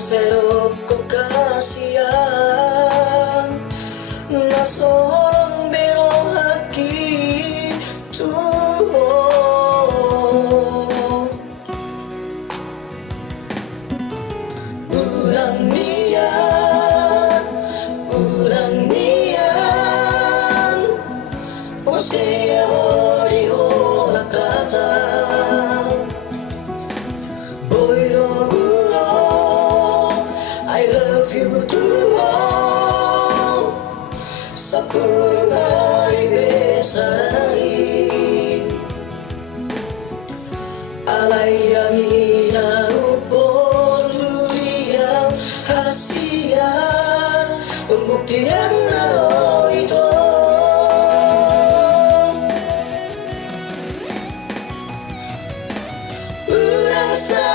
serok ko kasihan nason bero haki tuho urang nian posea hori ora kata boiro uro I love you too sapuru hari besari alai yang inarupon luriang hasian pembuktian naro itu urang sa